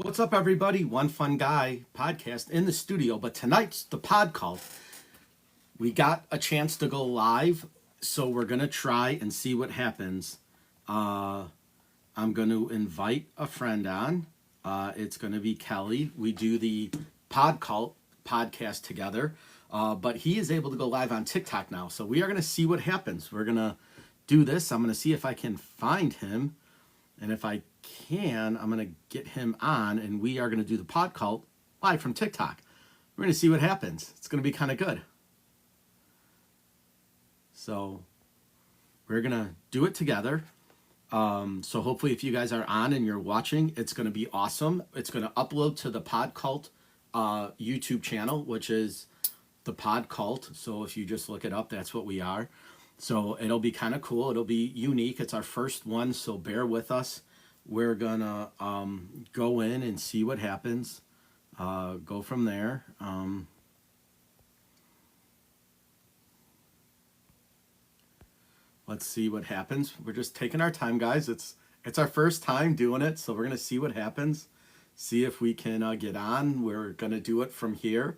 What's up, everybody? One Fun Guy podcast in the studio, but tonight's the PodKvlt. We got a chance to go live, so we're going to try and see what happens. I'm going to invite a friend on. It's going to be Kelly. We do the PodKvlt podcast together, but he is able to go live on TikTok now, so we are going to see what happens. We're going to do this. I'm going to see if I can find him, and if I can, I'm going to get him on, and we are going to do the PodKvlt live from TikTok. We're going to see what happens. It's going to be kind of good. So we're going to do it together. So hopefully if you guys are on and you're watching, it's going to be awesome. It's going to upload to the PodKvlt YouTube channel, which is the PodKvlt. So if you just look it up, that's what we are. So it'll be kind of cool. It'll be unique. It's our first one, so bear with us. We're gonna go in and see what happens. Go from there. Let's see what happens. We're just taking our time, guys. It's our first time doing it, so we're gonna see what happens. See if we can get on. We're gonna do it from here.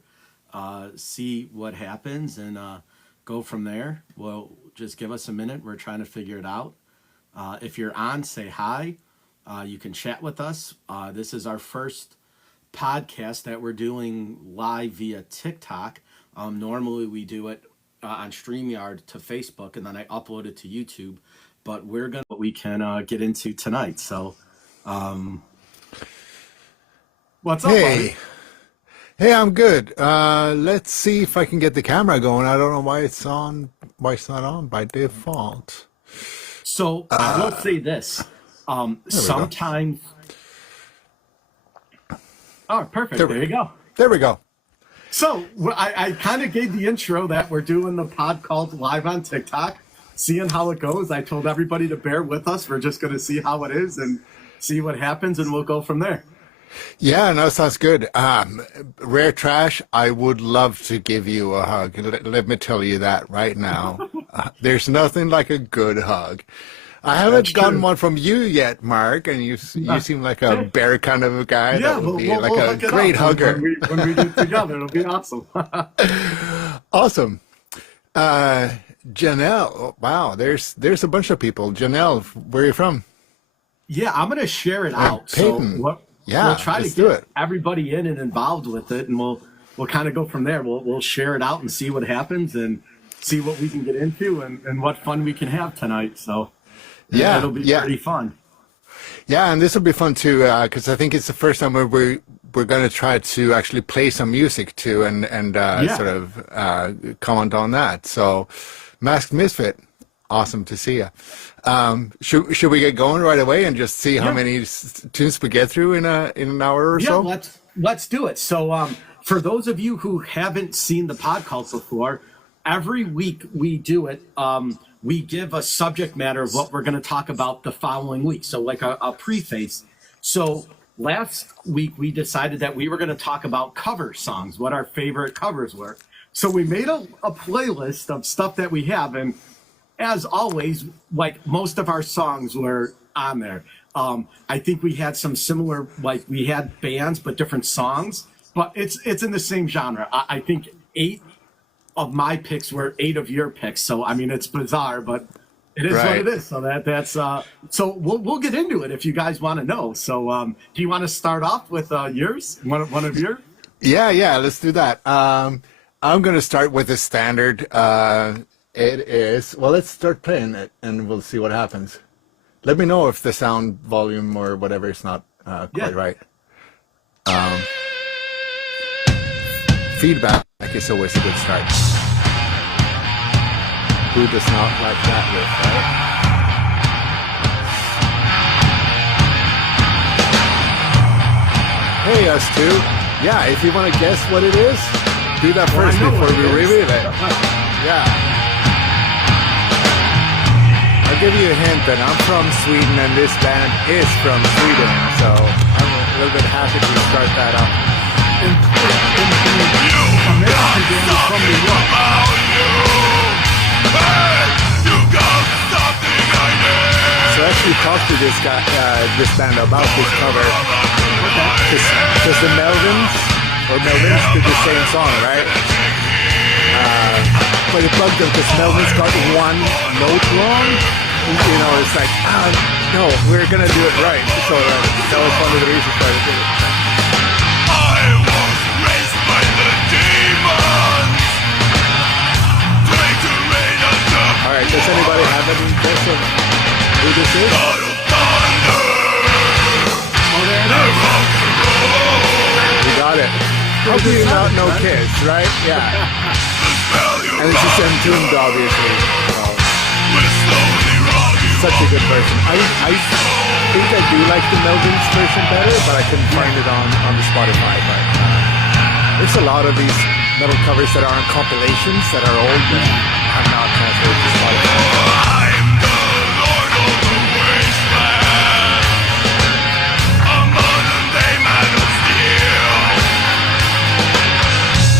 See what happens and go from there. Well, just give us a minute. We're trying to figure it out. If you're on, say hi. You can chat with us. This is our first podcast that we're doing live via TikTok. Normally we do it on StreamYard to Facebook, and then I upload it to YouTube. But we're gonna what we can get into tonight. So, what's up, buddy? Hey, I'm good. Let's see if I can get the camera going. I don't know why it's on. Why it's not on by default. So I will say this. Sometimes. Oh, perfect. There you go. There we go. So I kind of gave the intro that we're doing the PodKvlt live on TikTok, seeing how it goes. I told everybody to bear with us. We're just going to see how it is and see what happens, and we'll go from there. Yeah, no, sounds good. Rare Trash, I would love to give you a hug. Let me tell you that right now. There's nothing like a good hug. I haven't gotten one from you yet, Mark, and you seem like a bear kind of a guy. Yeah, that would be like a great hugger. When we do it together, it'll be awesome. Awesome. Janelle, wow, there's a bunch of people. Janelle, where are you from? Yeah, I'm going to share it out. Peyton. So we'll try to get everybody in and involved with it, and we'll kind of go from there. We'll share it out and see what happens and see what we can get into and what fun we can have tonight. So. Yeah, it'll be pretty fun. Yeah, and this will be fun too, because I think it's the first time we're going to try to actually play some music too, and sort of comment on that. So, Masked Misfit, awesome to see you. Should we get going right away and just see how many tunes we get through in an hour or so? Yeah, let's do it. So, for those of you who haven't seen the PodKvlt before, every week we do it. We give a subject matter of what we're going to talk about the following week. So like a preface. So last week we decided that we were going to talk about cover songs, what our favorite covers were. So we made a playlist of stuff that we have. And as always, like most of our songs were on there. I think we had some similar, like we had bands, but different songs. But it's in the same genre. I think 8 of my picks were 8 of your picks, so I mean it's bizarre, but it is what it is. So that's so we'll get into it if you guys want to know. So do you want to start off with yours? One of yours? Yeah, let's do that. I'm going to start with the standard. It is let's start playing it and we'll see what happens. Let me know if the sound volume or whatever is not quite right. Feedback is always a good start. Who does not like that riff, right? Hey, us two. Yeah, if you want to guess what it is, do that first before we reveal it. Yeah. I'll give you a hint that I'm from Sweden and this band is from Sweden, so I'm a little bit happy to start that up. So actually talked to this guy, this band about this cover. Okay. Because the Melvins did the same song, right? But it bugged them because Melvins got one note wrong. You know, it's like, no, we're gonna do it right. So that was one of the reasons why they did it. I was raised by the demons. All right, does anybody have any guess of who this is? Oh, there it is. You got it. How do you not know Kiss, right? Yeah. And it's just entombed, obviously. So. Such a good version. I think I do like the Melvins version better, but I couldn't find it on the Spotify. But there's a lot of these metal covers that are on compilations that are old and have not transferred to Spotify. I'm the Lord of the Wasteland, a modern-day man of steel.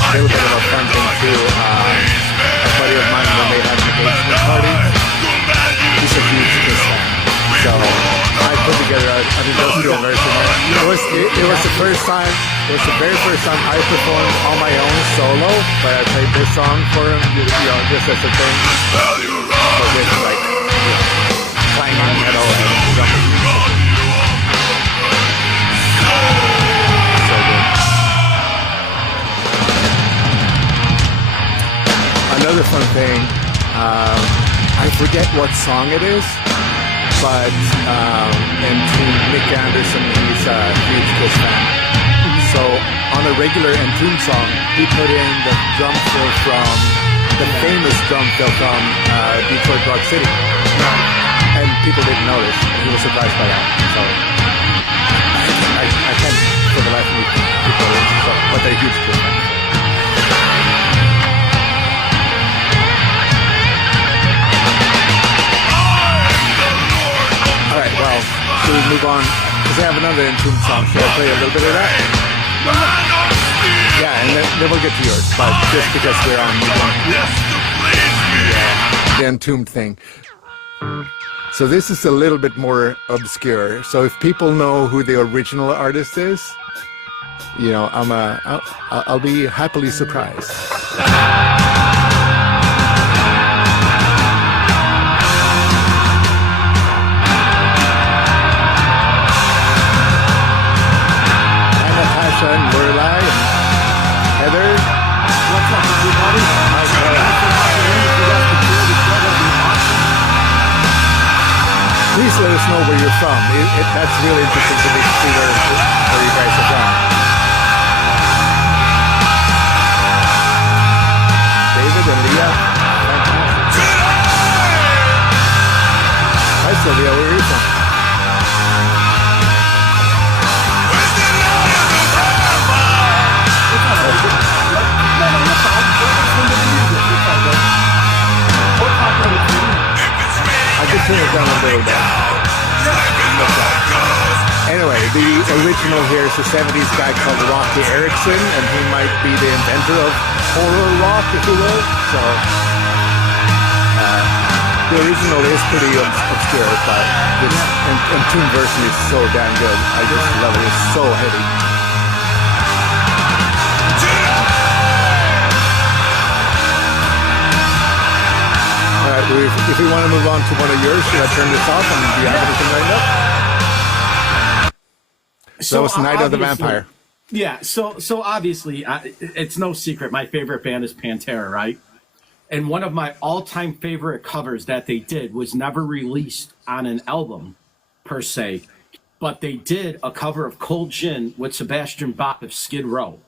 A little bit of a fun thing too. A buddy of mine, when they had an engagement party, he's a huge Kiss fan. So I put together an industrial version. It was the first time. It was the very first time I performed on my own solo, but I played this song for him, just as a thing. So this like clanging metal and drumming. So good. Another fun thing, I forget what song it is, but and to Nick Anderson, he's a huge Kiss fan. So on a regular Entomb song, he put in the drum fill from the famous drum fill from Detroit Rock City, and people didn't notice. And he was surprised by that. So I can't for the life of me people, but they're huge Kiss fans. All right, well, should we move on? Because I have another Entomb song. Should I play a little bit of that? Yeah, and then we'll get to yours, but just because we're on the Entombed thing. So this is a little bit more obscure. So if people know who the original artist is, you know, I'll be happily surprised. And Lorelai and Heather. What's up, everybody? Please let us know where you're from. That's really interesting to me to see where you guys are from. David and Leah. Hi Sylvia, where are you from? I could turn it down a little bit. Anyway, the original here is a 70s guy called Rocky Erickson, and he might be the inventor of horror rock, if you will. So, the original is pretty obscure, but this Entombed version is so damn good. I just love it. It's so heavy. Alright, if we want to move on to one of yours, should I turn this off and do you have anything lined up? So that was Night of the Vampire. Yeah, so obviously, it's no secret, my favorite band is Pantera, right? And one of my all-time favorite covers that they did was never released on an album, per se, but they did a cover of Cold Gin with Sebastian Bach of Skid Row.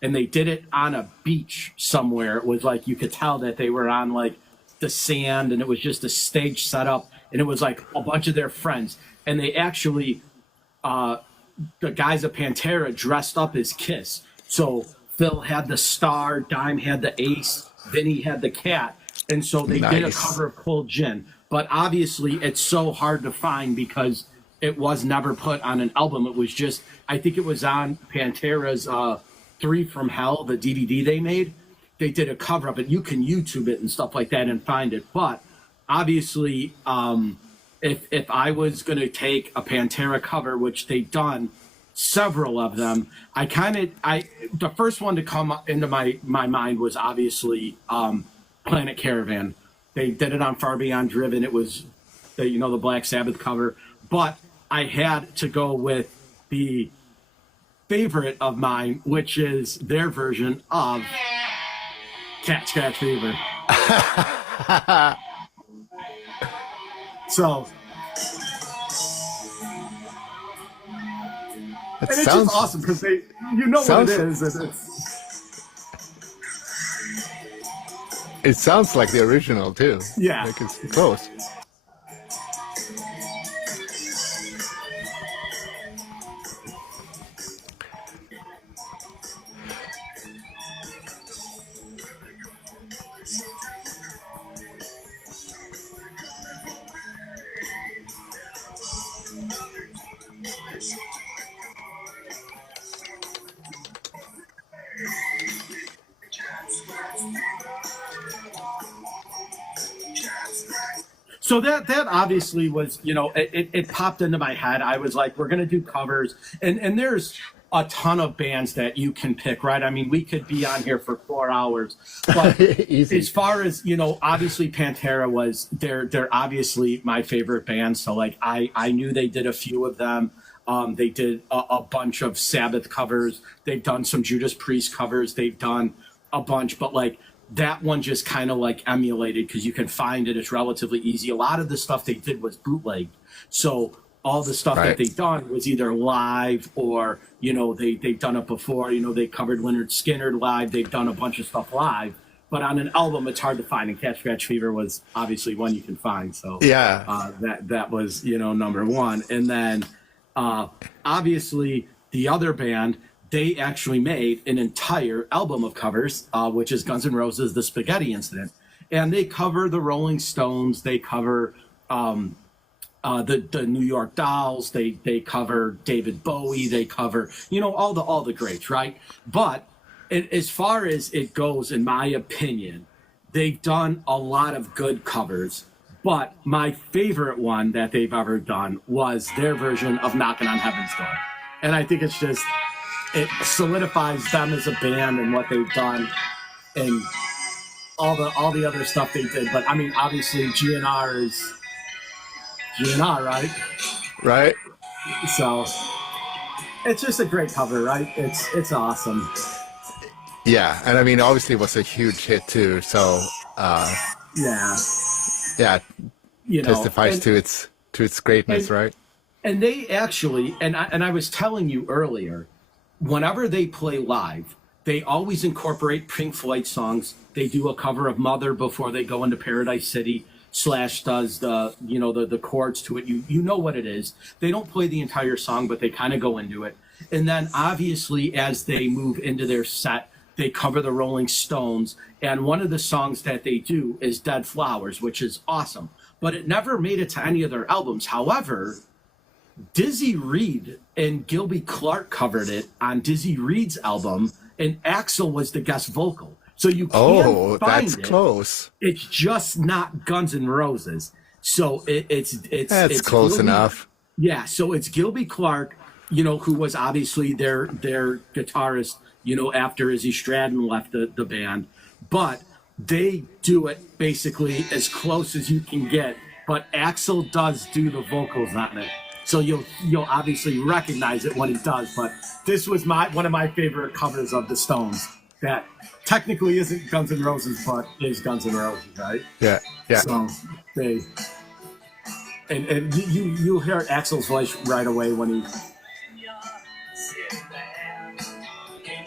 And they did it on a beach somewhere. It was like, you could tell that they were on, like, the sand, and it was just a stage setup, and it was like a bunch of their friends, and they actually the guys of Pantera dressed up as Kiss. So Phil had the star, Dime had the ace, Vinny had the cat, and so they did a cover of Cold Gin. But obviously it's so hard to find because it was never put on an album. It was just, I think it was on Pantera's Three from Hell, the DVD they made. They did a cover of it. You can YouTube it and stuff like that and find it. But obviously, if I was going to take a Pantera cover, which they've done several of them. The first one to come into my mind was obviously Planet Caravan. They did it on Far Beyond Driven. It was the Black Sabbath cover, but I had to go with the favorite of mine, which is their version of Cat Scratch Fever. So, and it's just awesome because what it is. It sounds like the original too. Yeah, like it's close. So that obviously was, it popped into my head. I was like, we're going to do covers. And there's a ton of bands that you can pick, right? I mean, we could be on here for 4 hours. But as far as, obviously Pantera was, they're obviously my favorite band. So, like, I knew they did a few of them. They did a bunch of Sabbath covers. They've done some Judas Priest covers. They've done a bunch. But, like, that one just kind of like emulated because you can find it. It's relatively easy. A lot of the stuff they did was bootleg. So all the stuff that they've done was either live or, they've done it before. They covered Lynyrd Skynyrd live. They've done a bunch of stuff live. But on an album, it's hard to find. And Cat Scratch Fever was obviously one you can find. So yeah, that was, number one. And then obviously the other band, they actually made an entire album of covers, which is Guns N' Roses' The Spaghetti Incident. And they cover the Rolling Stones. They cover the New York Dolls. They cover David Bowie. They cover, all the greats, right? But as far as it goes, in my opinion, they've done a lot of good covers. But my favorite one that they've ever done was their version of Knocking on Heaven's Door. And I think it solidifies them as a band and what they've done and all the other stuff they did. But I mean, obviously GNR is GNR, right? Right. So it's just a great cover, right? It's awesome. Yeah, and I mean, obviously it was a huge hit too. So yeah, testifies to its greatness, right? And they actually, and I was telling you earlier, whenever they play live, they always incorporate Pink Floyd songs. They do a cover of Mother before they go into Paradise City. Slash does the chords to it. You know what it is. They don't play the entire song, but they kind of go into it. And then obviously as they move into their set, they cover the Rolling Stones. And one of the songs that they do is Dead Flowers, which is awesome. But it never made it to any of their albums. However, Dizzy Reed and Gilby Clarke covered it on Dizzy Reed's album, and Axl was the guest vocal. So you can find that's close. It's just not Guns N' Roses. So it's close Gilby, enough. Yeah, so it's Gilby Clarke, who was obviously their guitarist, after Izzy Stradlin left the band. But they do it basically as close as you can get. But Axl does do the vocals on it. So you'll obviously recognize it when he does. But this was one of my favorite covers of the Stones that technically isn't Guns N' Roses, but is Guns N' Roses, right? Yeah. So and you hear Axl's voice right away when he.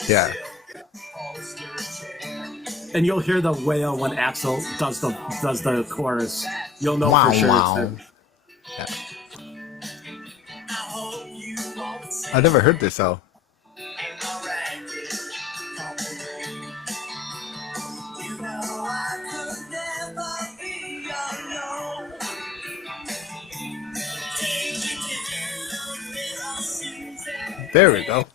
Yeah. And you'll hear the wail when Axl does the chorus. You'll know for sure. Yeah. I've never heard this though. There we go.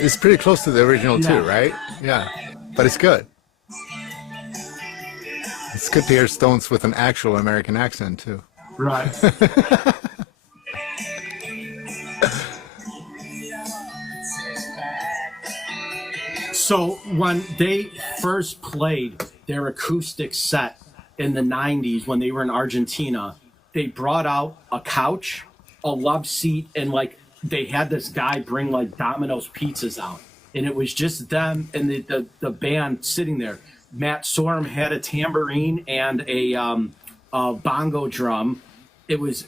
It's pretty close to the original too, Yeah. right? Yeah, but it's good. It's good to hear Stones with an actual American accent too. Right. So when they first played their acoustic set in the 90s when they were in Argentina, they brought out a couch, a love seat, and like they had this guy bring like Domino's pizzas out. And it was just them and the band sitting there. Matt Sorum had a tambourine and a bongo drum. It was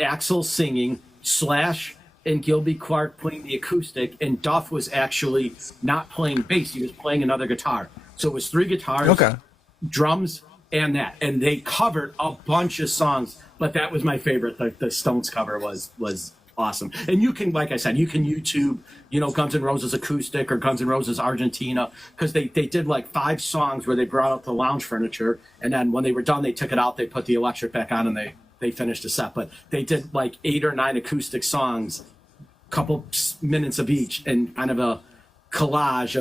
Axl singing, Slash and Gilby Clarke playing the acoustic, and Duff was actually not playing bass. He was playing another guitar. So it was 3 guitars, Okay. drums, and that. And they covered a bunch of songs, but that was my favorite. The Stones cover was awesome. And you can, like I said, you can YouTube, Guns N' Roses acoustic or Guns N' Roses Argentina, because they did like 5 songs where they brought out the lounge furniture, and then when they were done, they took it out, they put the electric back on, and they finished the set. But they did like 8 or 9 acoustic songs, couple minutes of each, and kind of a collage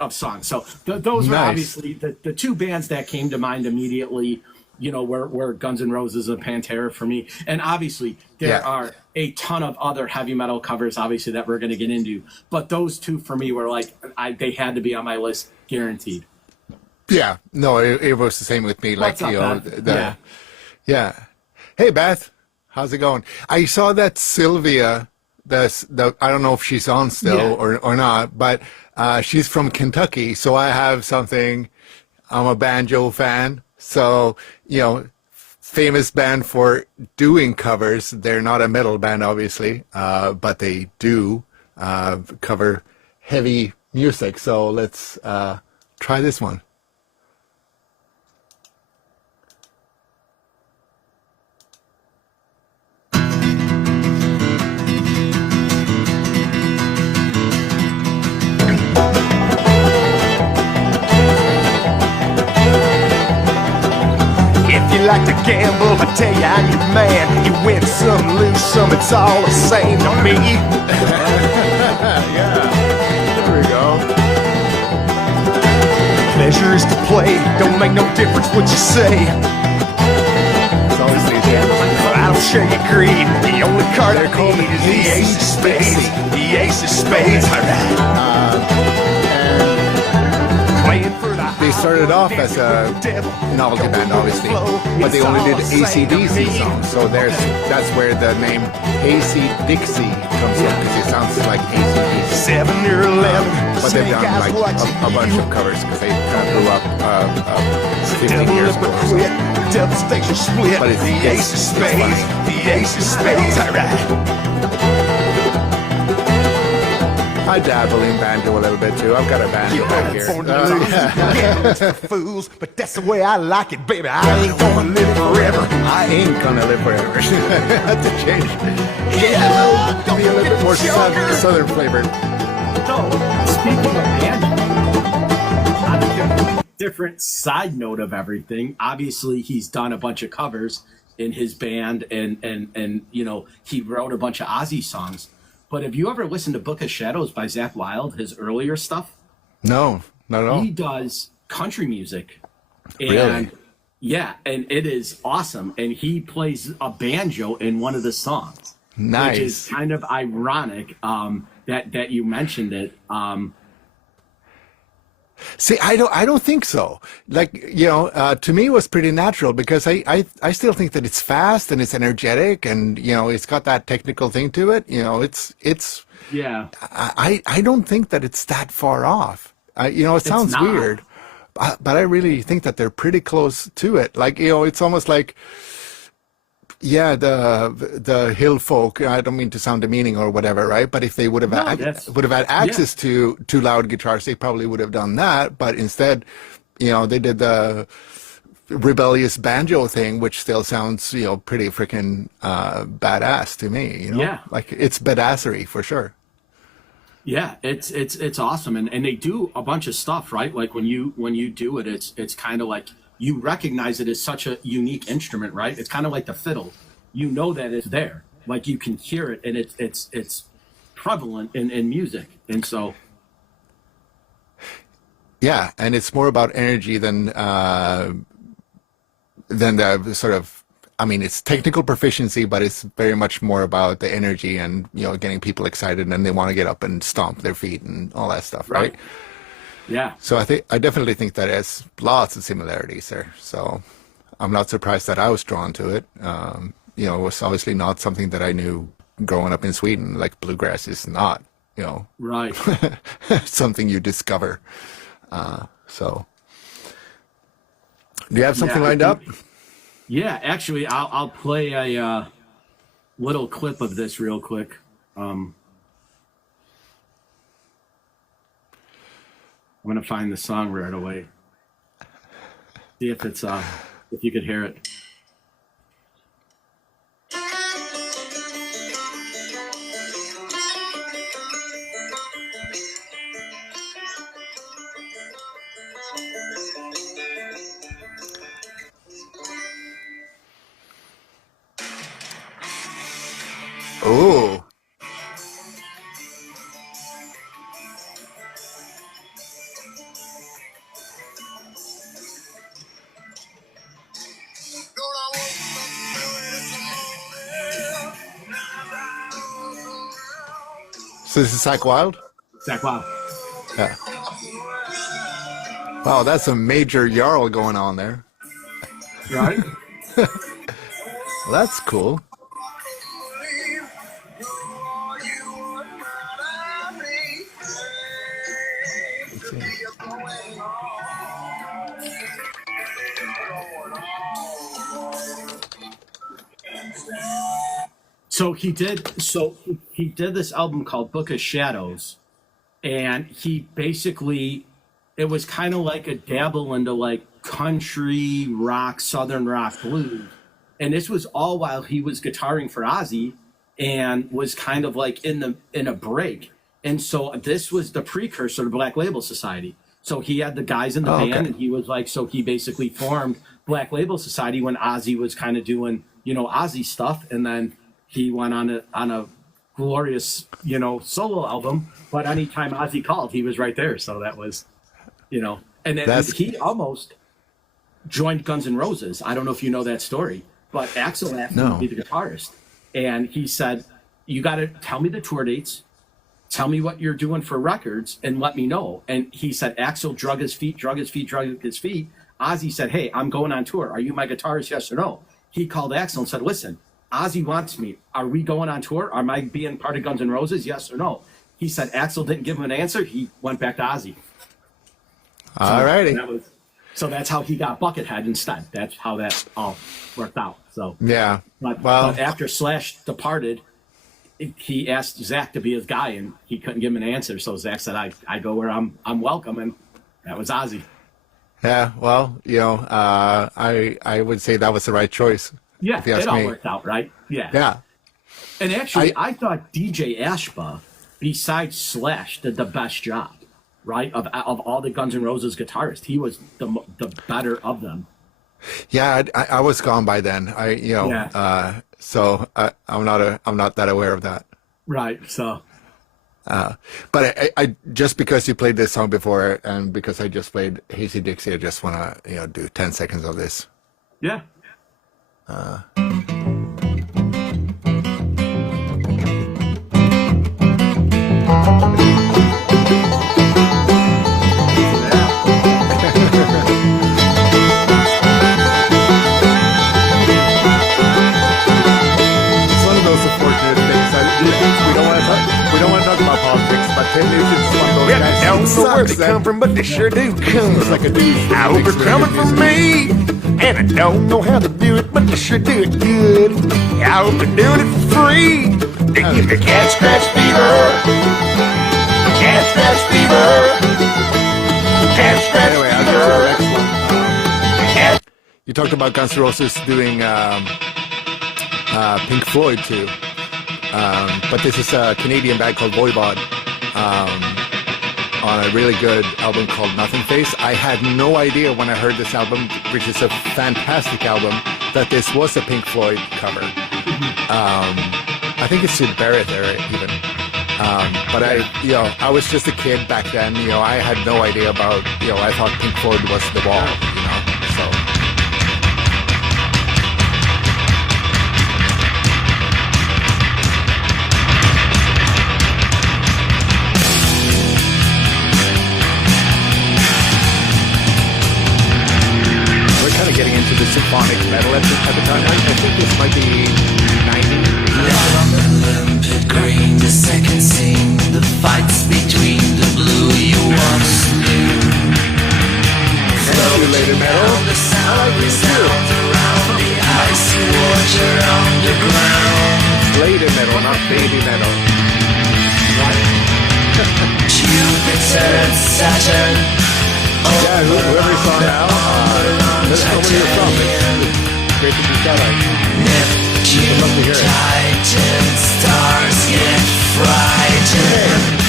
of songs. So those were Nice. obviously the 2 bands that came to mind immediately, were Guns N' Roses and Pantera for me. And obviously there are a ton of other heavy metal covers, obviously, that we're going to get into. But those 2 for me were like, they had to be on my list, guaranteed. Yeah, no, it was the same with me. What's like up, Beth? Yeah. Hey Beth, how's it going? I saw that Sylvia. I don't know if she's on still or not, but she's from Kentucky, so I have something. I'm a banjo fan, so famous band for doing covers. They're not a metal band, obviously, but they do cover heavy music. So let's try this one. If you like to gamble, I tell you I'm your man. You win some, lose some, it's all the same to me. Yeah, there we go. Pleasure is to play, don't make no difference what you say. It's always the But I don't share your greed. The only card I called need is the ace of spades. The ace of spades, alright. Playing for the They started off as a novelty band, obviously, but they only did AC/DC songs. So that's where the name AC Dixie comes from, because it sounds like AC/DC. 7 or 11. But they've done like a bunch of covers because they grew up 15 years ago or so. Devastation split. But it's- the it's- ace of it's spades. funny. The ace of spades, alright. I dabble in banjo a little bit too. I've got a banjo back here. For fools, but that's the way I like it, baby. I ain't gonna live it forever. I ain't gonna live forever. Have to change. Give me a little bit more southern flavor. So, speaking of banjo, on a different side note of everything, obviously he's done a bunch of covers in his band, and he wrote a bunch of Ozzy songs. But have you ever listened to Book of Shadows by Zakk Wylde, his earlier stuff? No, not at all. He does country music. And Really? yeah, and it is awesome. And he plays a banjo in one of the songs. Nice. Which is kind of ironic that you mentioned it. See, I don't think so. Like, to me it was pretty natural, because I still think that it's fast and it's energetic, and it's got that technical thing to it. It's Yeah. I don't think that it's that far off. It sounds not. weird, but I really think that they're pretty close to it. Like, it's almost like, yeah, the hill folk. I don't mean to sound demeaning or whatever, right? But if they would have had access to loud guitars, they probably would have done that. But instead, they did the rebellious banjo thing, which still sounds, pretty freaking badass to me. Yeah. Like, it's badassery for sure. Yeah, it's awesome, and they do a bunch of stuff, right? Like when you do it, it's kind of like you recognize it as such a unique instrument, right? It's kind of like the fiddle. You know that it's there, like you can hear it, and it's prevalent in music, and so. Yeah, and it's more about energy than the sort of. I mean, it's technical proficiency, but it's very much more about the energy and getting people excited, and they want to get up and stomp their feet and all that stuff, right? Yeah. So I definitely think that has lots of similarities there. So I'm not surprised that I was drawn to it. It was obviously not something that I knew growing up in Sweden. Like bluegrass is not, Right. something you discover. So, do you have something Yeah, lined up? Yeah, actually, I'll play a little clip of this real quick. I'm gonna find the song right away. See if it's if you could hear it. Oh, so this is Zach Wild? Zach, wow. Yeah. Wow, that's a major Jarl going on there. Right? Well, that's cool. Let's see. So he did this album called Book of Shadows, and he basically, it was kind of like a dabble into like country rock, southern rock, blues, and this was all while he was guitaring for Ozzy and was kind of like in a break. And so this was the precursor to Black Label Society. So he had the guys in the band, okay. and he was like, so he basically formed Black Label Society when Ozzy was kind of doing Ozzy stuff, and then he went on a glorious, solo album. But anytime Ozzy called, he was right there. So that was, and then he almost joined Guns N' Roses. I don't know if you know that story, but Axl asked him to be the guitarist. And he said, you got to tell me the tour dates, tell me what you're doing for records, and let me know. And he said, Axl drug his feet. Ozzy said, hey, I'm going on tour. Are you my guitarist, yes or no? He called Axl and said, listen, Ozzy wants me. Are we going on tour? Am I being part of Guns N' Roses? Yes or no? He said Axl didn't give him an answer. He went back to Ozzy. All righty. So that's how he got Buckethead instead. That's how that all worked out. So Yeah. But Well, after Slash departed, he asked Zach to be his guy, and he couldn't give him an answer. So Zach said, I go where I'm welcome, and that was Ozzy. yeah. Well, I would say that was the right choice. Yeah, if you ask it all me. worked out, right? Yeah. Yeah. And actually, I thought DJ Ashba, besides Slash, did the best job, right? Of all the Guns N' Roses guitarists, he was the better of them. Yeah, I was gone by then. So I'm not that aware of that. Right. So. But I just because you played this song before and because I just played Hazy Dixie, I just want to do 10 seconds of this. Yeah. It's one of those unfortunate things. We don't want to talk about politics, but Tim Nugent's one of those Well, guys. I don't who know where sucks they come from, but they sure do come. It's like a douche. I hope they're coming from me. And I don't know how to do it, but they sure do it good. I hope they're doing it for free. They give me cat scratch fever. Cat scratch fever. Cat scratch Anyway, I'll get to the fever. next one. Cat- You talked about Guns N' Roses doing Pink Floyd too, but this is a Canadian band called Voivod on a really good album called Nothing Face. I had no idea when I heard this album, which is a fantastic album, that this was a Pink Floyd cover. I think it's Sid Barrett there even. But I was just a kid back then. I had no idea about, I thought Pink Floyd was The Wall, so. We're kind of getting into the symphonic metal at the time. I think this might be 90. Olympic green, the second scene, the fights between the blue you once knew. Later metal. The sound resounds around the icy water underground. Later metal, not baby metal. Jupiter and Saturn. Yeah, whoever saw now, let us know where you're from. It's great to be shout out. Neptune, love to hear it. Titan, stars get frightened.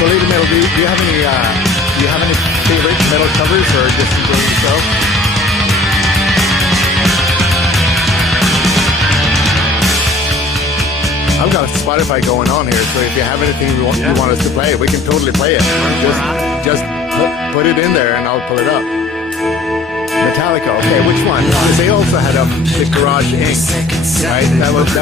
So later metal, do you have any favorite metal covers or just enjoy yourself? I've got a Spotify going on here, so if you have anything you want us to play, we can totally play it. Just put it in there and I'll pull it up. Metallica, okay, which one? Because they also had the Garage Inc., right? That was an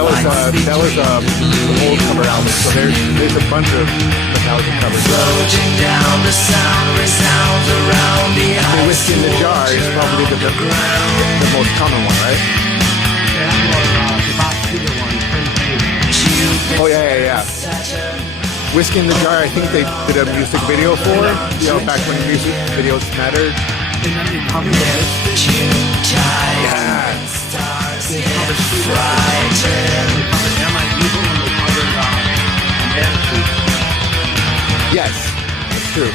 old cover album, so there's a bunch of Metallica covers. Floating down, the sound resounds around the The Whiskey in the Jar is probably the most common one, right? Oh yeah. Whiskey in the Jar, I think they did a music video for, back when music videos mattered. And then they covered it. Yeah. Stars get frightened. They covered Am I Evil and they covered Attitude. Yes, that's true.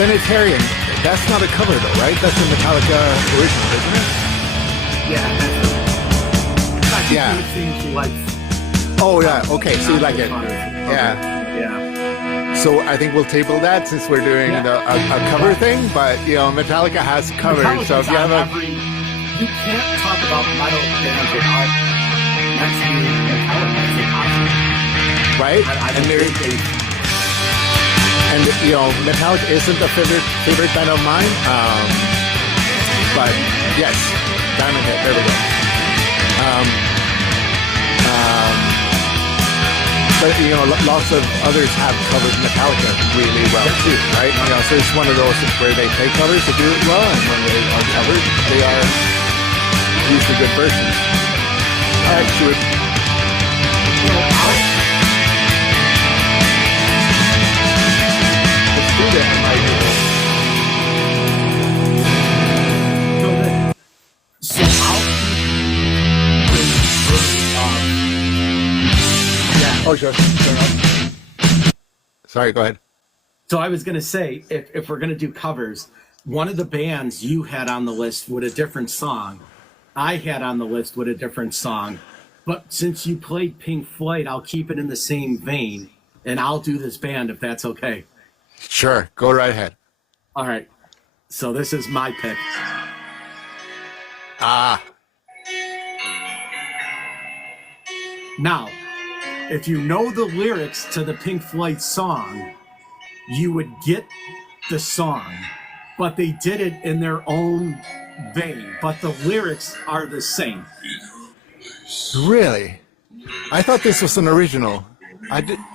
Sanitarium, that's not a cover though, right? That's a Metallica original, isn't it? Yeah, that's Yeah. Oh yeah, okay, so you like it. Yeah. So I think we'll table that since we're doing a cover thing, but Metallica has covered. So if you have you can't talk about metal bands without mentioning Metallica. It's impossible. right, Metallica isn't a favorite band of mine, but yes, Diamond Head. There we go. But lots of others have covered Metallica really well too, right? So it's one of those where they play covers, they do it well, and when they are covered, they are usually good versions. All right, should we? Let's do that. So Oh, sure. Sorry, go ahead. So I was going to say, if we're going to do covers, one of the bands you had on the list with a different song, I had on the list with a different song. But since you played Pink Floyd, I'll keep it in the same vein, and I'll do this band if that's okay. Sure, go right ahead. All right. So this is my pick. Now, if you know the lyrics to the Pink Floyd song, you would get the song, but they did it in their own vein, but the lyrics are the same. Really? I thought this was an original.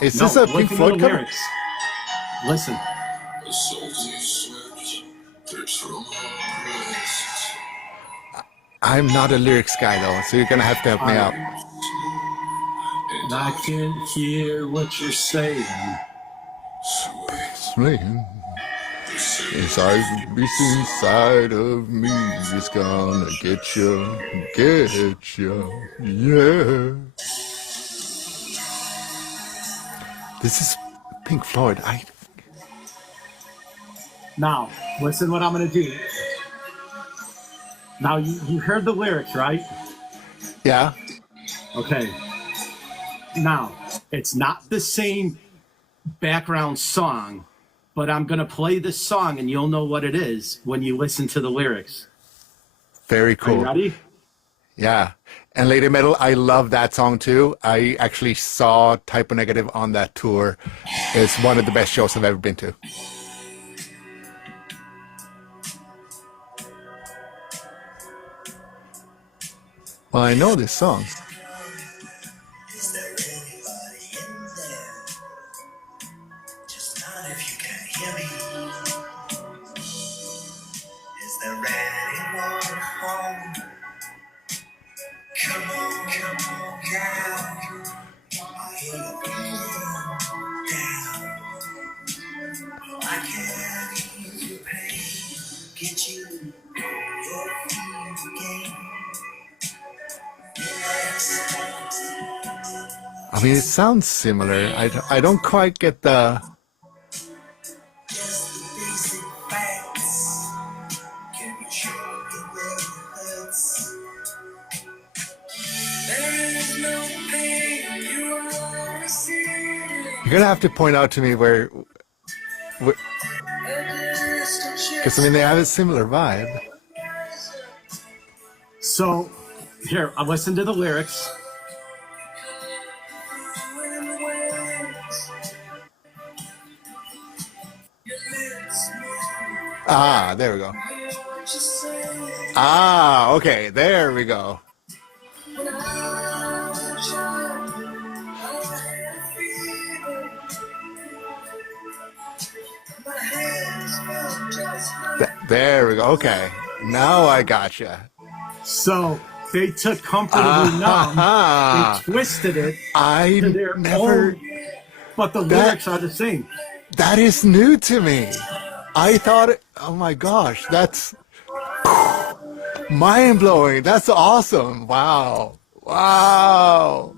Is this a Pink Floyd cover? Lyrics. Listen. The salty sweat drips from our breasts. I'm not a lyrics guy though, so you're gonna have to help me out. And I can hear what you're saying. Inside of me is gonna get you, yeah. This is Pink Floyd. Now, listen what I'm going to do. Now, you heard the lyrics, right? Yeah. Okay. Now, it's not the same background song, but I'm going to play this song and you'll know what it is when you listen to the lyrics. Very Are cool. you ready? Yeah. And Lady Metal, I love that song too. I actually saw Typo Negative on that tour. It's one of the best shows I've ever been to. Well, I know this song. Is there anybody in there? Just not if you can't hear me. Is there anyone home? Come on, girl. I hear you feeling down. I can't ease your pain. Get you your feet again. I mean, it sounds similar. I don't quite get the... Just the basic facts. Can you show me where it hurts? There is no pain you are receiving. You're going to have to point out to me where... Because, I mean, they have a similar vibe. So, here, I listen to the lyrics. Ah, there we go. Ah, okay, there we go. There we go. Okay, now I gotcha. So they took Comfortably Numb, they twisted it I to their never... own, but the lyrics are the same. That is new to me. I thought, oh my gosh, that's mind-blowing. That's awesome. Wow. Wow.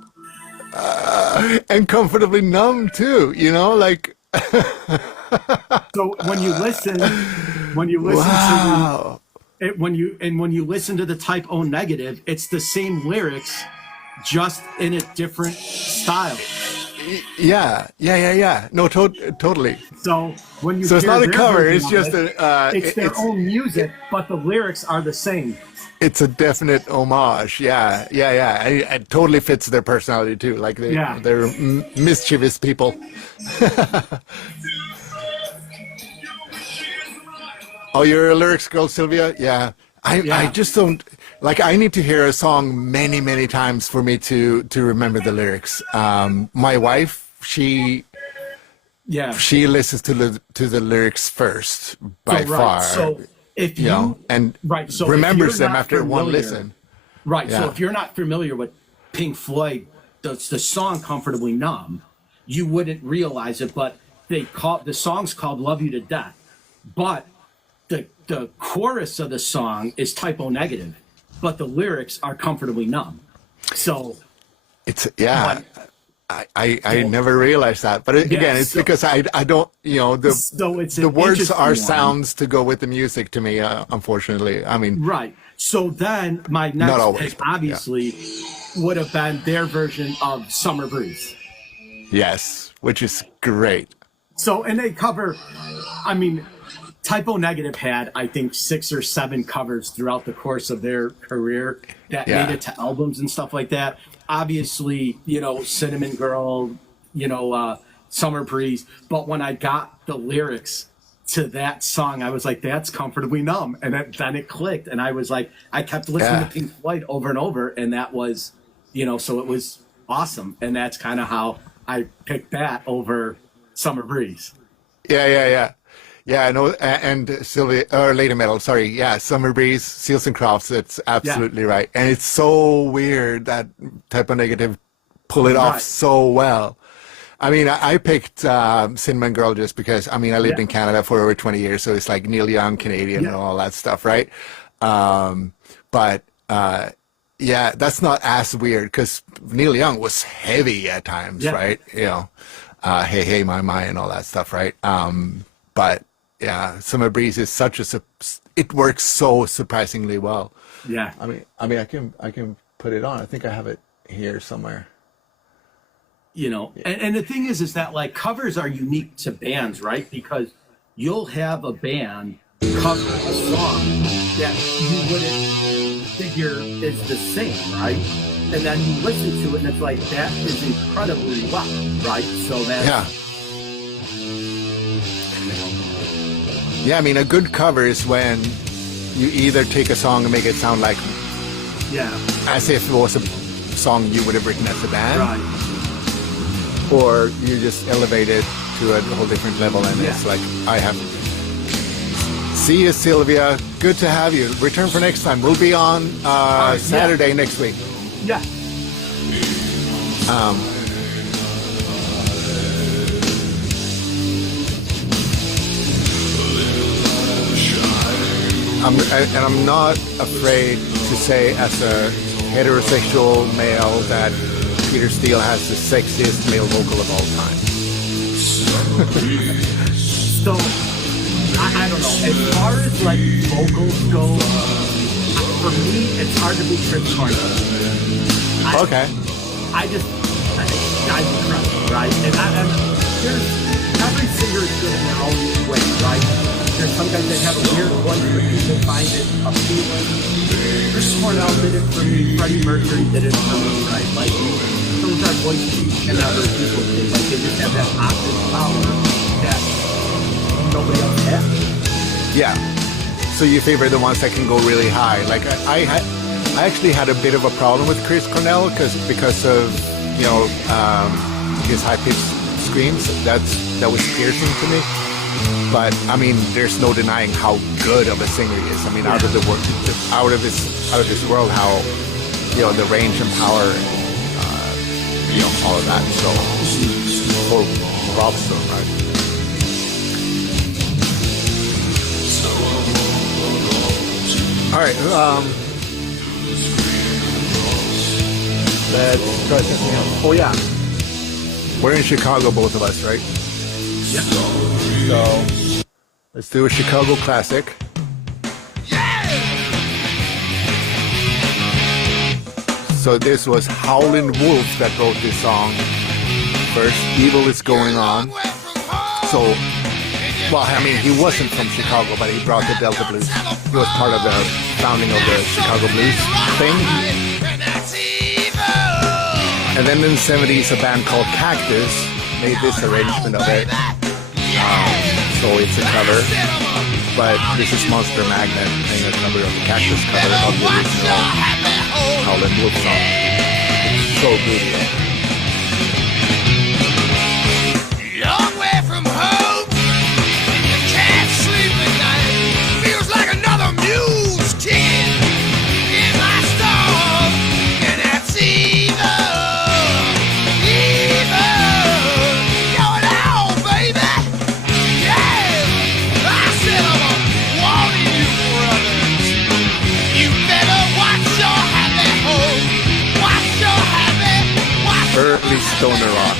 And Comfortably Numb too, you know, like... So when you listen Wow. to it, when you listen to the Type O Negative, it's the same lyrics, just in a different style. Yeah. No, totally. So when you So it's hear not a their cover, version it's of just it, it's their own music, but the lyrics are the same. It's a definite homage. Yeah. It totally fits their personality too. Like they're mischievous people. Oh, you're a lyrics girl, Sylvia? Yeah. I just don't, like, I need to hear a song many, many times for me to remember the lyrics. My wife, she listens to the lyrics first by far. So if so remembers them after one listen. Right. Yeah. So if you're not familiar with Pink Floyd, the song "Comfortably Numb," you wouldn't realize it, but the song's called "Love You to Death," but the chorus of the song is Type O Negative, but the lyrics are "Comfortably Numb." So it's I never realized that, but again, it's because I don't, you know, the words are sounds to go with the music to me, unfortunately. I mean, right. So then my next always, pick obviously would have been their version of Summer Breeze. Yes, which is great. So, and they cover, I mean, Type O Negative had, I think, 6 or 7 covers throughout the course of their career that made it to albums and stuff like that. Obviously, you know, Cinnamon Girl, you know, Summer Breeze. But when I got the lyrics to that song, I was like, that's Comfortably Numb. And then it clicked. And I was like, I kept listening to Pink Floyd over and over. And that was, you know, so it was awesome. And that's kind of how I picked that over Summer Breeze. Yeah, I know. And Sylvia, or Lady Metal, sorry. Yeah, Summer Breeze, Seals and Crofts. It's absolutely right. And it's so weird that Type O Negative pull it off so well. I mean, I picked Cinnamon Girl just because, I mean, I lived in Canada for over 20 years, so it's like Neil Young, Canadian, and all that stuff, right? But that's not as weird because Neil Young was heavy at times, right? You know, Hey, Hey, My, and all that stuff, right? But yeah, Summer Breeze is such it works so surprisingly well. Yeah. I mean, I can put it on. I think I have it here somewhere. You know, and the thing is that like covers are unique to bands, right? Because you'll have a band cover a song that you wouldn't figure is the same, right? And then you listen to it, and it's like, that is incredibly well, right? So that's... Yeah. Yeah, I mean, a good cover is when you either take a song and make it sound like as if it was a song you would have written as a band, Right. or you just elevate it to a whole different level, and it's like, I have... See you, Sylvia. Good to have you. Return for next time. We'll be on Saturday next week. Yeah. I'm not afraid to say, as a heterosexual male, that Peter Steele has the sexiest male vocal of all time. So, I don't know. As far as like vocals go, for me, it's hard to be Chris Cornell. Okay. I'm incredible, right? And there's every singer is good in their own way, right? There's some guys that have a weird voice, but people find it appealing. Chris Cornell did it for me. Freddie Mercury did it for me, right? Like, those are voices you can never people do. Like, they just have that octave power that nobody else has. Yeah. So you favor the ones that can go really high. Like, I actually had a bit of a problem with Chris Cornell because of his high pitched screams. That was piercing to me. But I mean, there's no denying how good of a singer he is. I mean, out of this world, how the range and power, all of that. So full props to him, right? All right. Let's try something else. Oh yeah, we're in Chicago, both of us, right? Yeah. So let's do a Chicago classic. So this was Howlin' Wolf that wrote this song first. Evil is Going On. So, well, I mean, he wasn't from Chicago, but he brought the Delta Blues. He was part of the founding of the Chicago Blues thing. And then in the 70s, a band called Cactus made this arrangement of it. So it's a cover, but this is Monster Magnet playing a cover of the Cactus cover of the original Howlin' Wolf song. So beautiful. Long way from home, you can't sleep at night. Feels like another mule's kicking in my stall, and that's evil. Early stoner rock,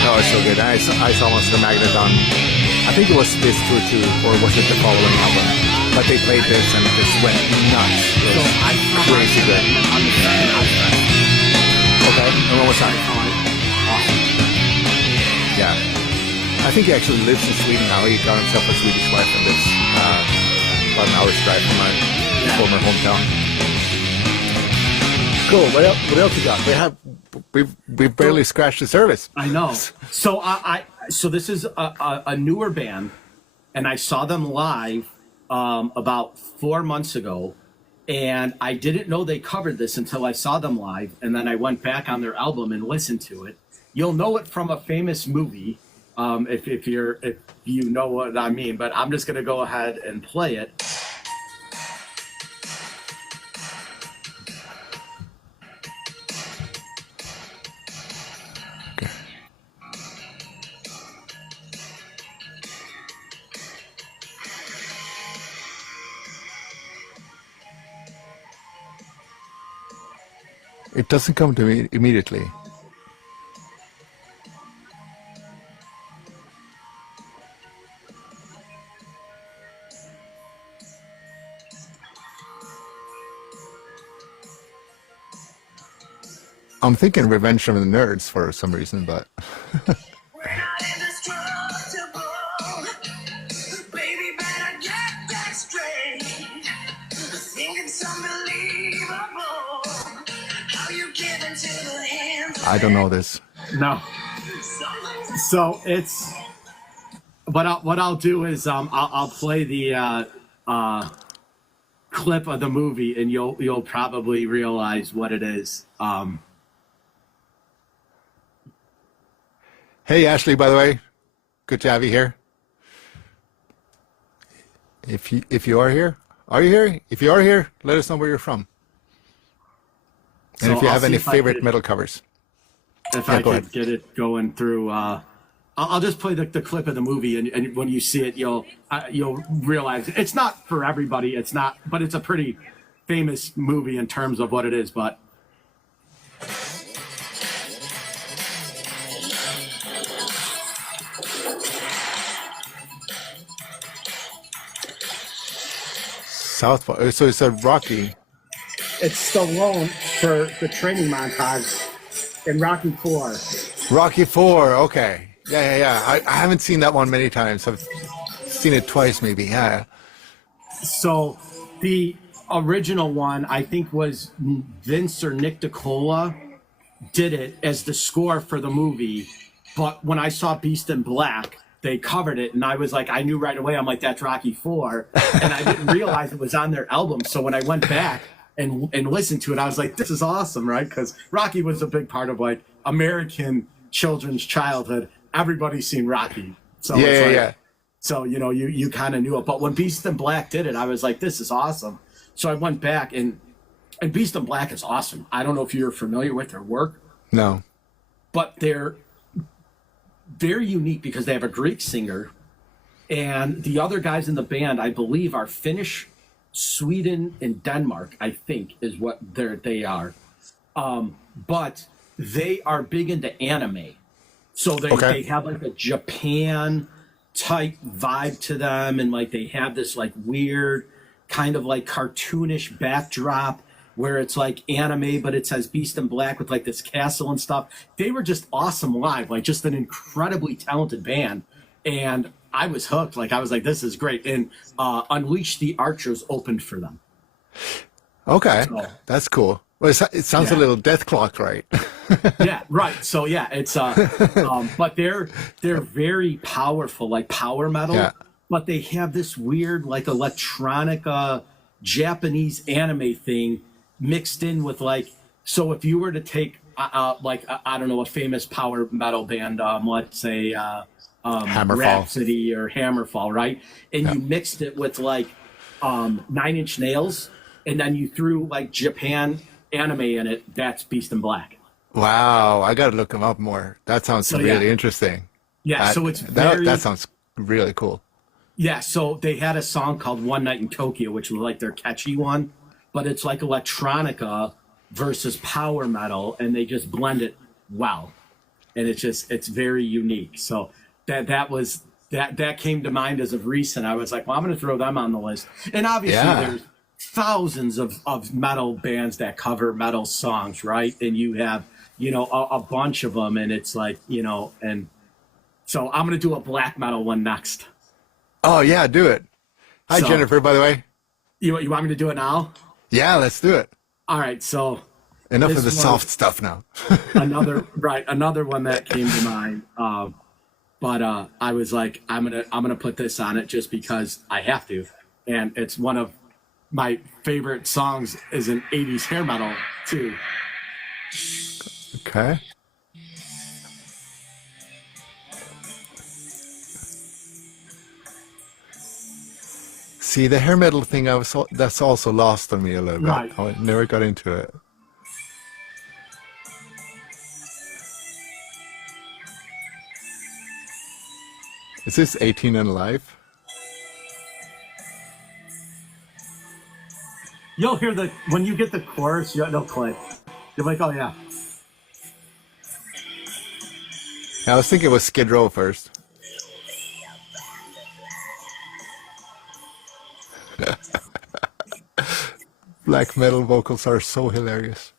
Oh, it's so good. I saw Monster Magnet on, I think it was this tour too, or was it the following album? But they played this and it just went nuts. It was crazy good. Okay, and what was that? Awesome. Yeah. I think he actually lives in Sweden now. He got himself a Swedish wife and lives about an hour's drive from my former hometown. Cool. What else you got? We've barely scratched the surface. I know. So so this is a newer band, and I saw them live about 4 months ago, and I didn't know they covered this until I saw them live, and then I went back on their album and listened to it. You'll know it from a famous movie, if you know what I mean. But I'm just gonna go ahead and play it. It doesn't come to me immediately. I'm thinking Revenge of the Nerds for some reason, but... We're not indestructible. Baby, better get that straight. I don't know this. No. So it's. But what I'll do is I'll play the clip of the movie, and you'll probably realize what it is. Hey, Ashley, by the way, good to have you here. If you are here, are you here? If you are here, let us know where you're from. And So if you I'll have see any if I favorite could- metal covers. If Yeah, I go could ahead. get it going through, I'll just play the clip of the movie, and when you see it, you'll realize it's not for everybody. It's not, but it's a pretty famous movie in terms of what it is. But Southpaw. So it's a Rocky. it's Stallone for the training montage in Rocky IV. Rocky 4. Okay. Yeah. I haven't seen that one many times. I've seen it twice, maybe. Yeah. So the original one, I think, was Vince or Nick DiCola did it as the score for the movie. But when I saw Beast in Black, they covered it, and I was like, I knew right away. I'm like, that's Rocky IV, and I didn't realize it was on their album. So when I went back and listened to it, I was like, this is awesome, right? Because Rocky was a big part of like American children's childhood. Everybody's seen Rocky, so it's like, Yeah. so you kind of knew it. But when Beast in Black did it, I was like, this is awesome. So I went back, and Beast in Black is awesome. I don't know if you're familiar with their work, No. but they're very unique because they have a Greek singer, and the other guys in the band, I believe, are Finnish, Sweden, and Denmark. I think is what they are, but they are big into anime, so they have like a Japan type vibe to them, and like they have this like weird kind of like cartoonish backdrop where it's like anime, but it says Beast in Black with like this castle and stuff. They were just awesome live, like just an incredibly talented band. And I was hooked. Like I was like, this is great. And Unleash the Archers opened for them. Okay. So- That's cool. Well, it sounds a Yeah. little Death Clock, right? Yeah, right. So yeah, it's but they're very powerful, like power metal. Yeah. But they have this weird like electronic Japanese anime thing mixed in with like, so if you were to take like I don't know, a famous power metal band, let's say Hammerfall. Rhapsody or Hammerfall, right? And you mixed it with like 9 Inch Nails, and then you threw like Japan anime in it. That's Beast in Black. Wow. I got to look them up more. That sounds So, really yeah. interesting. Yeah, so it's very that sounds really cool. Yeah, so they had a song called One Night in Tokyo, which was like their catchy one, but it's like electronica versus power metal, and they just blend it well. And it's very unique. So that came to mind as of recent. I was like, well, I'm going to throw them on the list. And obviously there's thousands of metal bands that cover metal songs, right? And you have, a bunch of them, and it's like, and so I'm going to do a black metal one next. Oh, yeah, do it. Hi, So- Jennifer, by the way. You want me to do it now? Yeah, let's do it. All right. So Enough of This the was- soft stuff now. another one that came to mind. But I was like, I'm gonna put this on it just because I have to, and it's one of my favorite songs. Is an '80s hair metal too. Okay. See, the hair metal thing, that's also lost on me a little bit. Right. I never got into it. Is this 18 and Alive? You'll hear when you get the chorus, they'll click. You're like, oh yeah. I was thinking it was Skid Row first. Black metal vocals are so hilarious.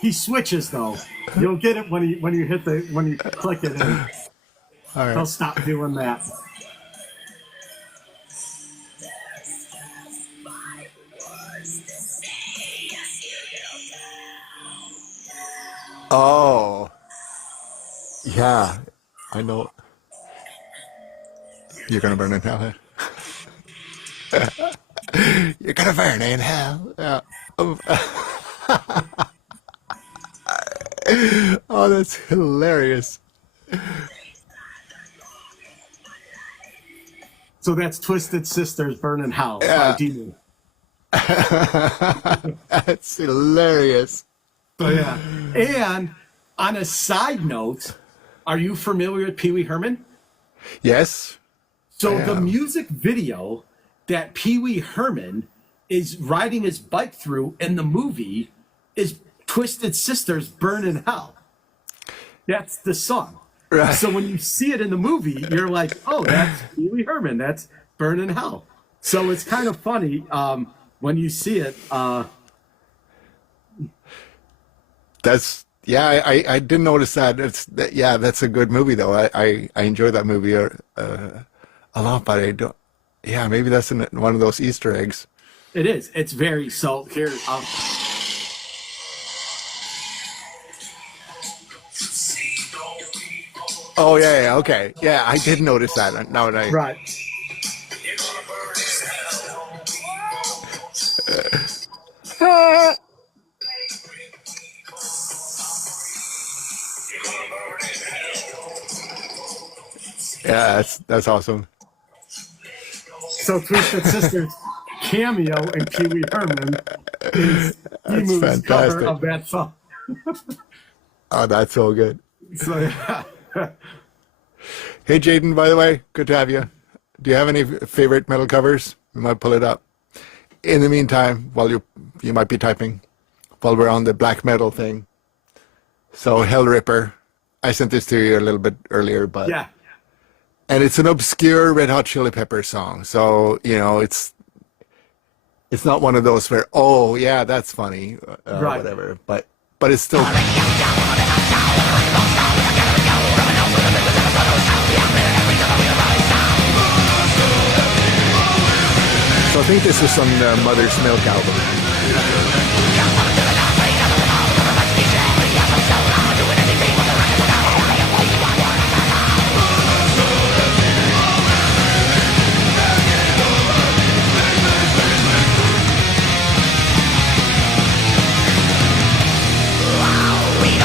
He switches though. You'll get it when you click it, and All he'll right. stop doing that. Oh, yeah, I know. You're gonna burn in hell. You're gonna burn in hell. Yeah. Um, oh, that's hilarious. So that's Twisted Sisters Burn in Hell by Yeah, Demo. that's hilarious. So yeah. And on a side note, are you familiar with Pee Wee Herman? Yes, I So the am. music video that Pee Wee Herman is riding his bike through in the movie is Twisted Sisters Burn in Hell. That's the song. Right. So when you see it in the movie, you're like, oh, that's Pee Wee Herman. That's Burn in Hell. So it's kind of funny when you see it. That's yeah. I didn't notice that. Yeah. That's a good movie though. I enjoy that movie a lot, but I don't. Yeah, maybe that's one of those Easter eggs. It is. It's very so here. Oh yeah, yeah, okay, yeah. I did notice that. Now that I Right. yeah, that's awesome. So Twisted Sisters cameo in Pee Wee Herman is That's Emu's cover fantastic. of that song. Oh, that's so good. So yeah. Hey, Jaden. By the way, good to have you. Do you have any favorite metal covers? We might pull it up. In the meantime, while you might be typing, while we're on the black metal thing. So Hell Ripper, I sent this to you a little bit earlier, but Yeah. and it's an obscure Red Hot Chili Pepper song. So it's not one of those where oh yeah that's funny Right. whatever, but it's still. So I think this is on the Mother's Milk album.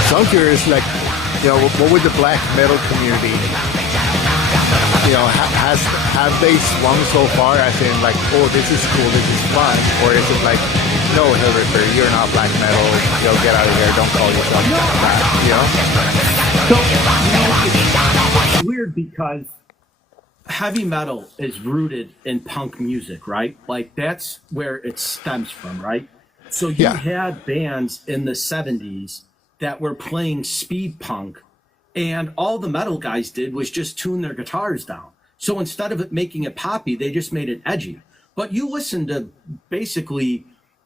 So I'm curious, like, what would the black metal community, have they swung so far as in like, oh, this is cool, this is fun, or is it like, no, Hill Ripper, you're not black metal, get out of here, don't call yourself that, It's weird because heavy metal is rooted in punk music, right? Like that's where it stems from, right? So you Yeah. had bands in the 70s that were playing speed punk, and all the metal guys did was just tune their guitars down. So instead of it making it poppy, they just made it edgy. But you listen to basically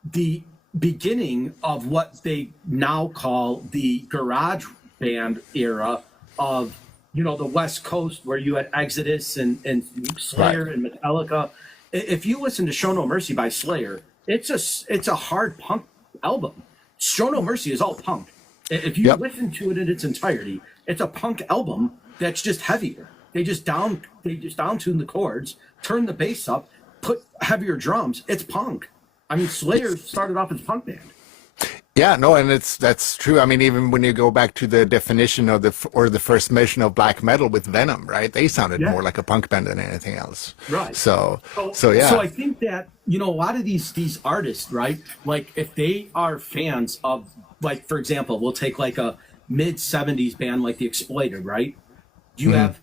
the beginning of what they now call the garage band era of the West Coast, where you had Exodus and Slayer Right. and Metallica. If you listen to Show No Mercy by Slayer, it's a hard punk album. Show No Mercy is all punk. If you Yep. listen to it in its entirety, it's a punk album that's just heavier. They just down tune the chords, turn the bass up, put heavier drums. It's punk. I mean, Slayer started off as a punk band. Yeah, no, and that's true. I mean, even when you go back to the definition of the first mention of black metal with Venom, right? They sounded Yeah. more like a punk band than anything else. Right. So yeah. So I think that a lot of these artists, right? Like if they are fans of, like, for example, we'll take like a mid '70s band like the Exploited, right? You have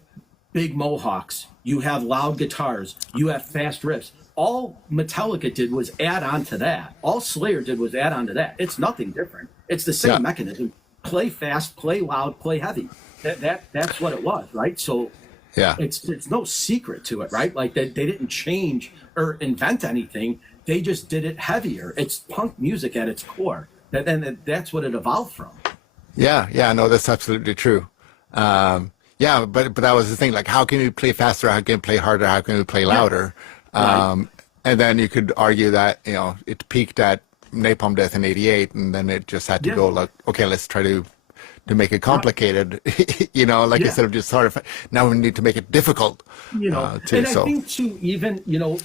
big mohawks, you have loud guitars, you have fast riffs. All Metallica did was add on to that. All Slayer did was add on to that. It's nothing different. It's the same Yeah. mechanism. Play fast, play loud, play heavy. That's what it was, right? So Yeah. it's no secret to it, right? Like they didn't change or invent anything. They just did it heavier. It's punk music at its core. And that's what it evolved from. Yeah, no, that's absolutely true. Yeah, but that was the thing. Like, how can you play faster? How can you play harder? How can you play louder? Right. And then you could argue that it peaked at Napalm Death in '88, and then it just had to Yeah. go like, okay, let's try to to make it complicated, you know, like instead of just sort of, now we need to make it difficult. You know, and I think too, even, you know,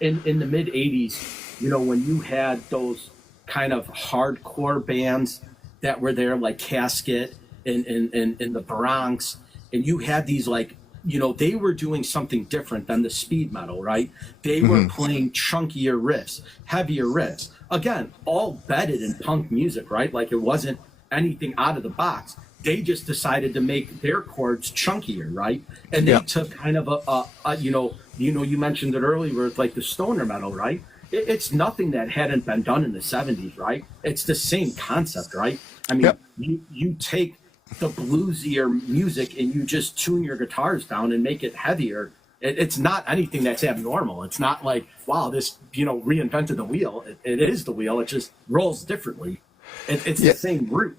in the mid 80s, you know, when you had those kind of hardcore bands that were there, like Casket in the Bronx, and you had these, like, you know, they were doing something different than the speed metal, right? They were playing chunkier riffs, heavier riffs. Again, all bedded in punk music, right? Like, it wasn't anything out of the box. They just decided to make their chords chunkier, right? And they took kind of a you know, you mentioned it earlier, it's like the stoner metal, right? It's nothing that hadn't been done in the 70s, right? It's the same concept, right? I mean, you take the bluesier music and you just tune your guitars down and make it heavier. It's not anything that's abnormal. It's not like, wow, this, you know, reinvented the wheel. It is the wheel. It just rolls differently. It's the same root.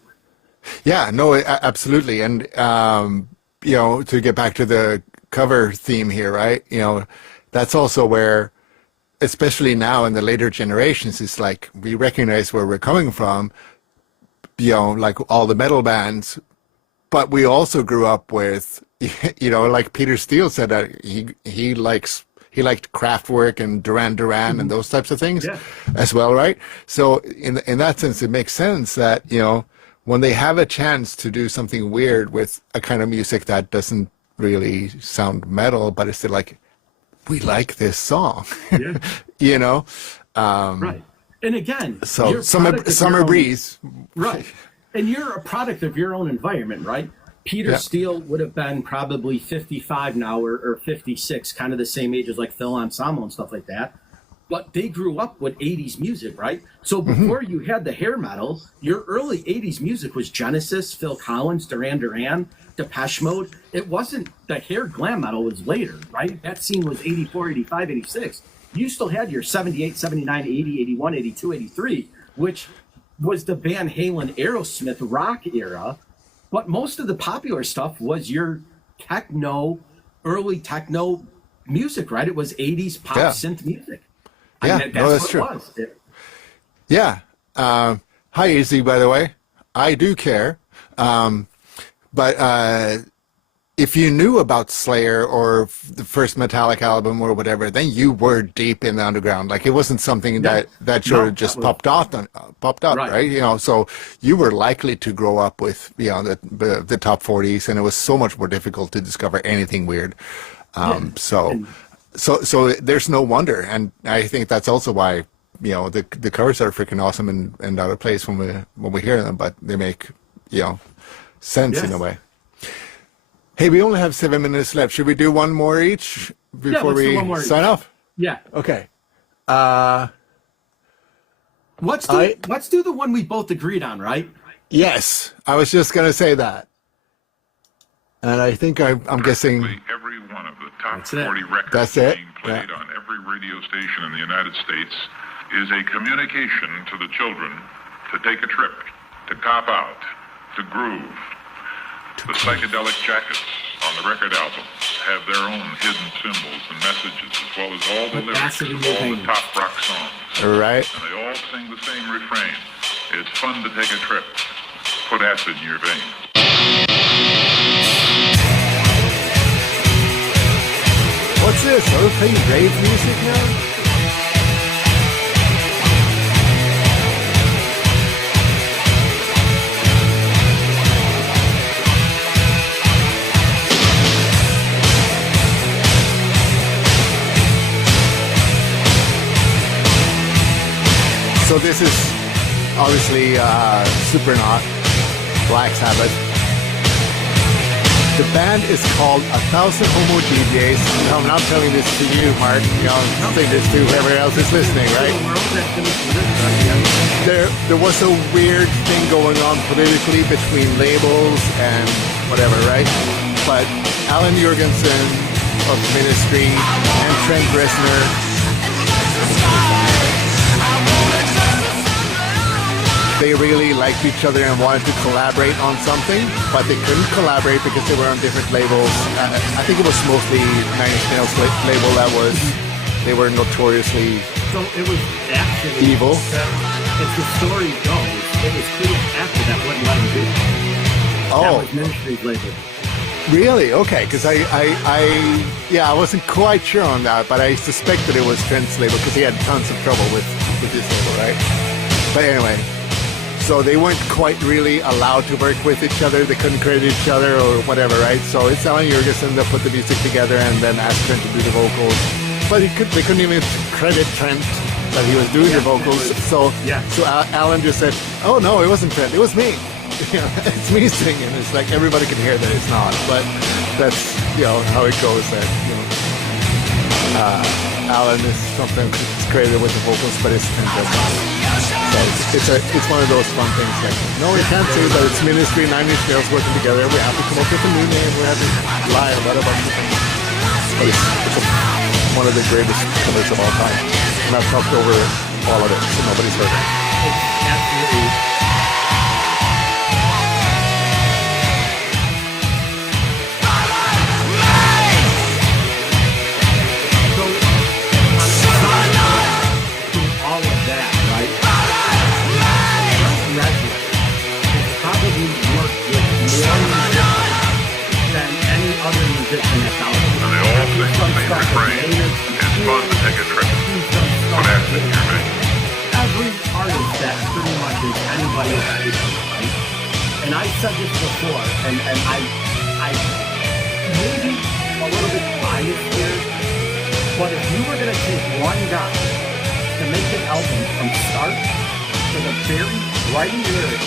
Yeah, no, absolutely. And, you know, to get back to the cover theme here, right? You know, that's also where, especially now in the later generations, it's like we recognize where we're coming from, you know, like all the metal bands. But we also grew up with, you know, like Peter Steele said that he liked Kraftwerk and Duran Duran and those types of things as well, right? So in that sense, it makes sense that, you know, when they have a chance to do something weird with a kind of music that doesn't really sound metal, but it's still like, we like this song, you know? Right. And again, so Summer Breeze. Right. And you're a product of your own environment, right? Peter Steele would have been probably 55 now or 56, kind of the same age as like Phil Anselmo and stuff like that. But they grew up with 80s music, right? So before you had the hair metal, your early 80s music was Genesis, Phil Collins, Duran Duran, Depeche Mode. It wasn't the hair glam metal was later, right? That scene was 84, 85, 86. You still had your 78, 79, 80, 81, 82, 83, which was the Van Halen, Aerosmith rock era. But most of the popular stuff was your techno, early techno music, right? It was 80s pop synth music. That's true. Yeah. Hi, Izzy, by the way. I do care. But if you knew about Slayer or the first Metallica album or whatever, then you were deep in the underground. Like, it wasn't something that sort of just popped up, right? You know, so you were likely to grow up with, you know, the top 40s, and it was so much more difficult to discover anything weird. So there's no wonder, and I think that's also why, you know, the covers are freaking awesome and out of place when we hear them, but they make, you know, sense in a way. Hey, we only have 7 minutes left. Should we do one more each before we sign off? Yeah. Okay. Let's do the one we both agreed on, right? Yes, I was just going to say that. And I think I'm guessing... Every one of the top 40 records being played on every radio station in the United States is a communication to the children to take a trip, to cop out, to groove. The psychedelic jackets on the record album have their own hidden symbols and messages, as well as all the lyrics of all the top rock songs. Right. And they all sing the same refrain. It's fun to take a trip. Put acid in your veins. What's this? Are we playing rave music now? So this is obviously Supernaut, Black Sabbath. The band is called 1,000 Homo DJs. No, I'm not telling this to you, Mark. You know, I'm saying this to whoever else is listening, right? There was a weird thing going on politically between labels and whatever, right? But Alan Jurgensen of Ministry and Trent Reznor, they really liked each other and wanted to collaborate on something, but they couldn't collaborate because they were on different labels. I think it was mostly Nine Inch Nails label they were notoriously evil. As the story goes, it was Peter after that wouldn't let him do it. That was Ministry's label. Really? Okay, because I wasn't quite sure on that, but I suspected it was Trent's label because he had tons of trouble with his label, right? But anyway, so they weren't quite really allowed to work with each other. They couldn't credit each other or whatever, right? So it's Alan Jurgensen that put the music together and then asked Trent to do the vocals. But they couldn't even credit Trent that he was doing the vocals. So Alan just said, "Oh no, it wasn't Trent. It was me. It's me singing." It's like everybody can hear that it's not, but that's how it goes. That Alan is sometimes credited with the vocals, but it's Trent doesn't. So it's one of those fun things. Like, no, we can't say that it's Ministry and Nine Inch Nails working together. We have to come up with a new name. We have to lie about a bunch of things. But it's one of the greatest covers of all time. And I've talked over all of it, so nobody's heard it. Absolutely. All of that, right? Probably worked with more than any other musician that's out there. And they all sing the same refrain. It's fun to take a trip. What accent you're making. Every artist that pretty much is anybody else, right? And I said this before, and I maybe a little bit biased here, but if you were going to take one guy to make an album from start to the very writing lyrics,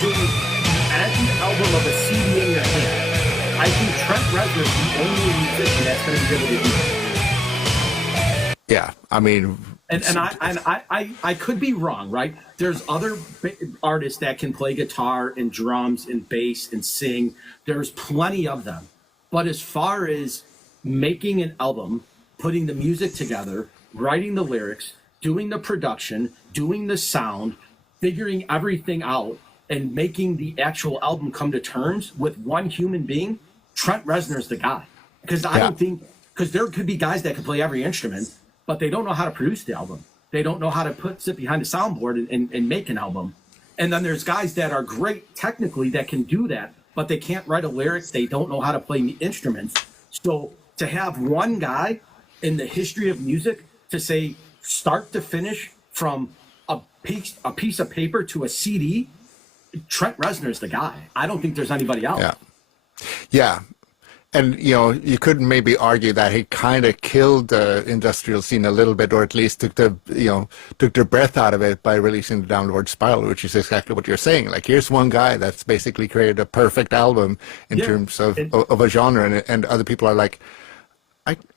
doing the end album of a CD in your hand, I think Trent Reznor's the only musician that's going to be able to do that. Yeah, I mean, and I could be wrong, right? There's other artists that can play guitar and drums and bass and sing. There's plenty of them, but as far as making an album, putting the music together, writing the lyrics, doing the production, doing the sound, figuring everything out, and making the actual album come to terms with one human being, Trent Reznor's the guy. Because I don't think, because there could be guys that can play every instrument, but they don't know how to produce the album. They don't know how to sit behind a soundboard and make an album. And then there's guys that are great technically that can do that, but they can't write a lyric. They don't know how to play instruments. So to have one guy in the history of music to say start to finish from a piece of paper to a CD, Trent Reznor's the guy. I don't think there's anybody else. Yeah. And, you could maybe argue that he kind of killed the industrial scene a little bit, or at least took the breath out of it by releasing the Downward Spiral, which is exactly what you're saying. Like, here's one guy that's basically created a perfect album in terms of a genre, and other people are like,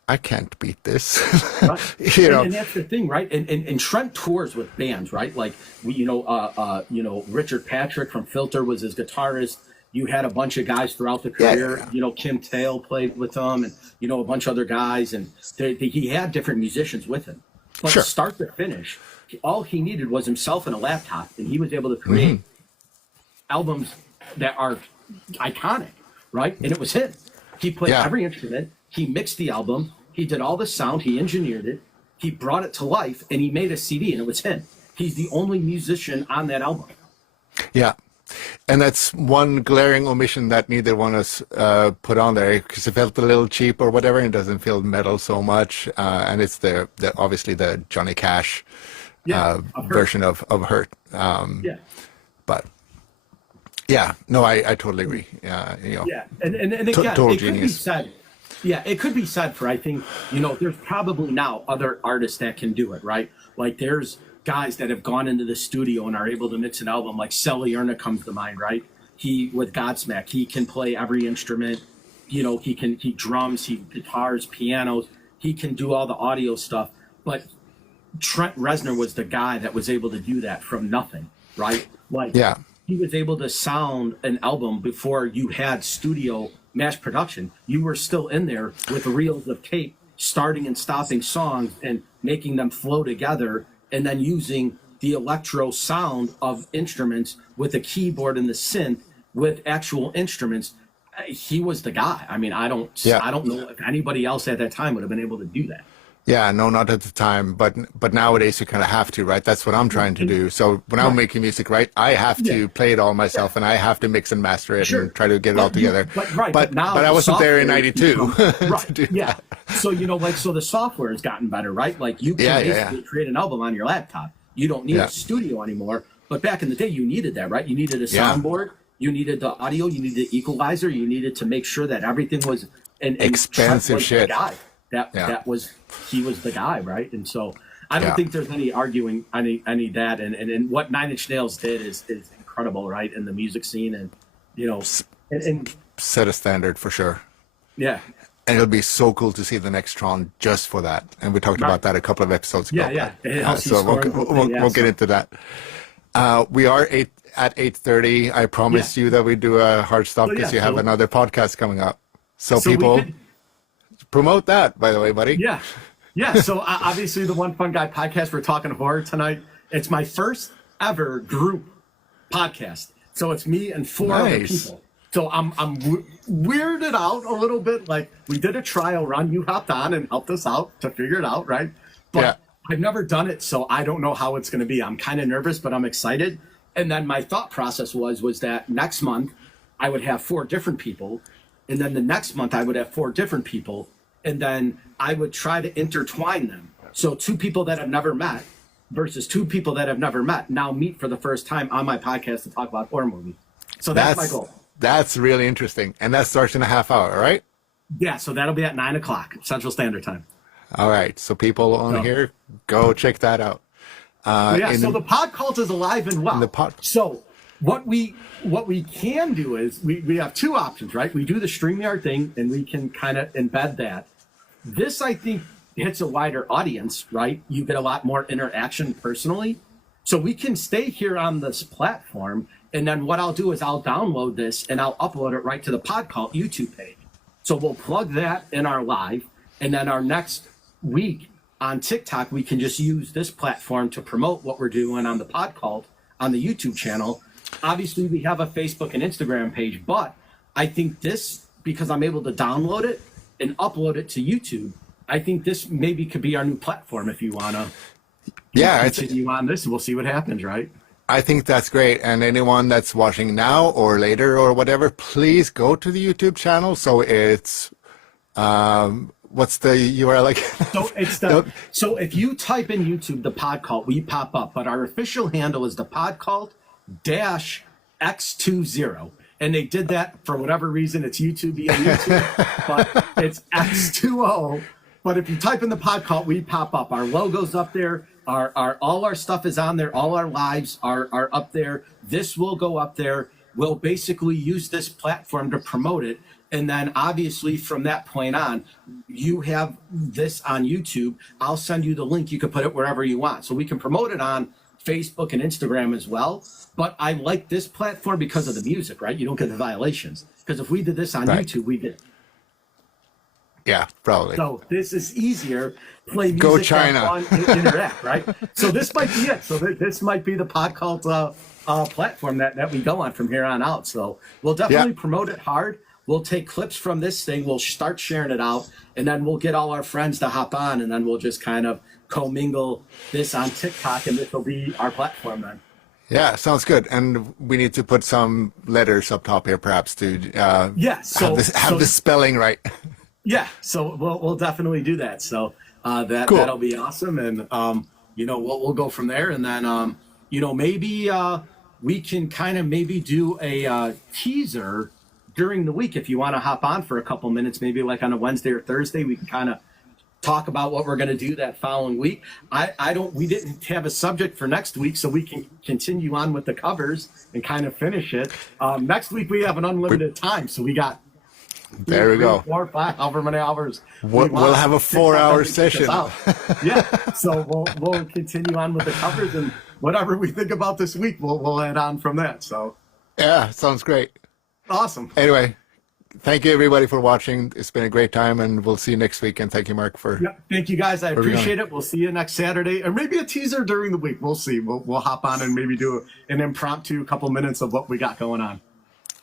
I can't beat this. Right. And that's the thing, right? And Trent tours with bands, right? Like, Richard Patrick from Filter was his guitarist. You had a bunch of guys throughout the career. Kim Tail played with them, and a bunch of other guys, and he had different musicians with him. But start to finish, all he needed was himself and a laptop, and he was able to create albums that are iconic, right? And it was him. He played every instrument. He mixed the album. He did all the sound. He engineered it. He brought it to life, and he made a CD, and it was him. He's the only musician on that album. Yeah. And that's one glaring omission that neither one of us put on there, because it felt a little cheap or whatever, and it doesn't feel metal so much. And it's the obviously the Johnny Cash version of Hurt. But I totally agree. And again, total it genius. could be said. Yeah, it could be said for, I think, there's probably now other artists that can do it, right? Like, there's guys that have gone into the studio and are able to mix an album, like Selly comes to mind, right? He, with Godsmack, he can play every instrument. He drums, he guitars, pianos. He can do all the audio stuff. But Trent Reznor was the guy that was able to do that from nothing, right? Like, he was able to sound an album before you had studio mass production. You were still in there with reels of tape, starting and stopping songs and making them flow together, and then using the electro sound of instruments with a keyboard and the synth with actual instruments. He was the guy. I mean, I don't know if anybody else at that time would have been able to do that. Yeah, no, not at the time, but nowadays you kind of have to, right? That's what I'm trying to do. So when I'm making music, right, I have to play it all myself, and I have to mix and master it and try to get it all together. But I wasn't there in '92 to do that. So so the software has gotten better, right? Like you can basically create an album on your laptop. You don't need a studio anymore. But back in the day, you needed that, right? You needed a soundboard, you needed the audio, you needed the equalizer, you needed to make sure that everything was expensive shit. He was the guy, right? And so I don't think there's any arguing any that. And what Nine Inch Nails did is incredible, right? In the music scene, and and set a standard for sure. Yeah. And it'll be so cool to see the next Tron just for that. And we talked about that a couple of episodes ago. So we'll get into that. We are at 8:30. I promised you that we do a hard stop because you have another podcast coming up. So people promote that, by the way, buddy. Yeah. So obviously the One Fun Guy podcast, we're talking horror tonight. It's my first ever group podcast. So it's me and 4 other people. So I'm weirded out a little bit. Like, we did a trial run. You hopped on and helped us out to figure it out, right? But I've never done it, so I don't know how it's going to be. I'm kind of nervous, but I'm excited. And then my thought process was that next month I would have 4 different people. And then the next month I would have 4 different people. And then I would try to intertwine them. So 2 people that have never met versus 2 people that have never met now meet for the first time on my podcast to talk about horror movies. So that's my goal. That's really interesting. And that starts in a half hour, right? Yeah, so that'll be at 9 o'clock Central Standard Time. All right. So people on here, go check that out. So the PodKvlt is alive and well. So what we can do is we have 2 options, right? We do the StreamYard thing, and we can kind of embed that. This, I think, hits a wider audience, right? You get a lot more interaction personally. So we can stay here on this platform, and then what I'll do is I'll download this and I'll upload it right to the PodKvlt YouTube page. So we'll plug that in our live, and then our next week on TikTok, we can just use this platform to promote what we're doing on the PodKvlt on the YouTube channel. Obviously, we have a Facebook and Instagram page, but I think this, because I'm able to download it and upload it to YouTube, I think this maybe could be our new platform if you want to continue on this. We'll see what happens, right? I think that's great. And anyone that's watching now or later or whatever, please go to the YouTube channel. So it's, what's the URL again? So if you type in YouTube, the PodKvlt, we pop up, but our official handle is the PodKvlt -X20. And they did that for whatever reason. It's YouTube via YouTube, but it's X20. But if you type in the PodKvlt, we pop up. Our logo's up there. All our stuff is on there. All our lives are up there. This will go up there. We'll basically use this platform to promote it. And then obviously from that point on, you have this on YouTube. I'll send you the link. You can put it wherever you want. So we can promote it on Facebook and Instagram as well. But I like this platform because of the music, right? You don't get the violations. Because if we did this on YouTube, we did. Yeah, probably. So this is easier. Play music, go China, have fun, interact, right? So this might be it. So this might be the PodKvlt platform that we go on from here on out. So we'll definitely promote it hard. We'll take clips from this thing. We'll start sharing it out, and then we'll get all our friends to hop on, and then we'll just kind of commingle this on TikTok, and this will be our platform then. Yeah, sounds good. And we need to put some letters up top here, perhaps, to have the spelling right. Yeah, so we'll definitely do that. So that'll be awesome, and we'll go from there, and then maybe we can kind of maybe do a teaser during the week if you want to hop on for a couple minutes, maybe like on a Wednesday or Thursday. We can kind of talk about what we're going to do that following week. We didn't have a subject for next week, so we can continue on with the covers and kind of finish it. Next week we have an unlimited time, so we got 4 or 5, however many hours. We'll have a 4-hour session. So we'll continue on with the covers, and whatever we think about this week, we'll add on from that. So yeah, sounds great. Awesome. Anyway, thank you everybody for watching. It's been a great time, and we'll see you next week. And thank you, Mark, for thank you guys. I appreciate it. We'll see you next Saturday, or maybe a teaser during the week. We'll see. We'll hop on and maybe do an impromptu couple minutes of what we got going on.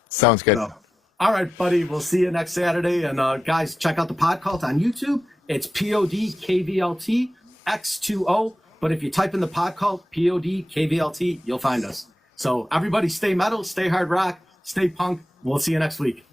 Sounds good. So, all All right, buddy. We'll see you next Saturday. And guys, check out the PodKvlt on YouTube. It's PodKvlt X2O. But if you type in the PodKvlt, PodKvlt, you'll find us. So everybody stay metal, stay hard rock, stay punk. We'll see you next week.